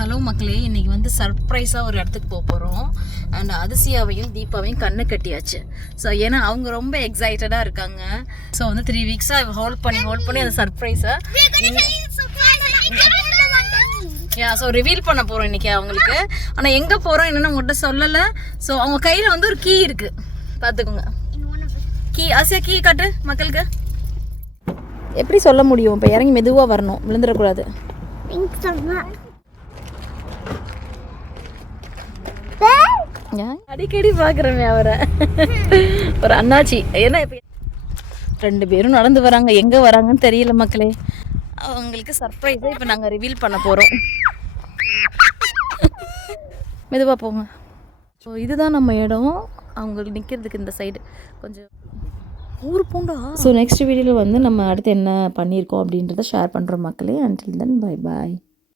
Hello மக்களே, இன்றைக்கி வந்து சர்ப்ரைஸாக ஒரு இடத்துக்கு போக போகிறோம். அண்ட் அதிசயாவையும் தீபாவையும் கண்ணு கட்டியாச்சு. ஸோ ஏன்னா அவங்க ரொம்ப எக்ஸைட்டடாக இருக்காங்க. ஸோ வந்து 3 வீக்ஸாக ஹோல்ட் பண்ணி அந்த சர்ப்ரைஸை ஸோ ரிவீல் பண்ண போகிறோம் இன்றைக்கி அவங்களுக்கு. ஆனால் எங்கே போகிறோம் என்னென்னு உங்கள்கிட்ட சொல்லலை. ஸோ அவங்க கையில் வந்து ஒரு கீ இருக்குது, பார்த்துக்கோங்க. கீ ஆசையா கீ காட்டு மக்களுக்கு. எப்படி சொல்ல முடியும்? இப்போ இறங்கி மெதுவாக வரணும், விழுந்துடக்கூடாது. அடிக்கடி பார்க்குறமே அவரை, ஒரு அண்ணாச்சி. ஏன்னா இப்போ 2 பேரும் நடந்து வராங்க, எங்கே வராங்கன்னு தெரியல மக்களே. அவங்களுக்கு சர்ப்ரைஸாக இப்போ நாங்கள் ரிவீல் பண்ண போகிறோம். மெதுவாக போங்க. ஸோ இதுதான் நம்ம இடம். அவங்களுக்கு நிற்கிறதுக்கு இந்த சைடு கொஞ்சம் ஊர் பூண்டா. ஸோ நெக்ஸ்ட் வீடியோவில் வந்து நம்ம அடுத்து என்ன பண்ணியிருக்கோம் அப்படின்றத ஷேர் பண்ணுறோம் மக்களே. Until then bye bye.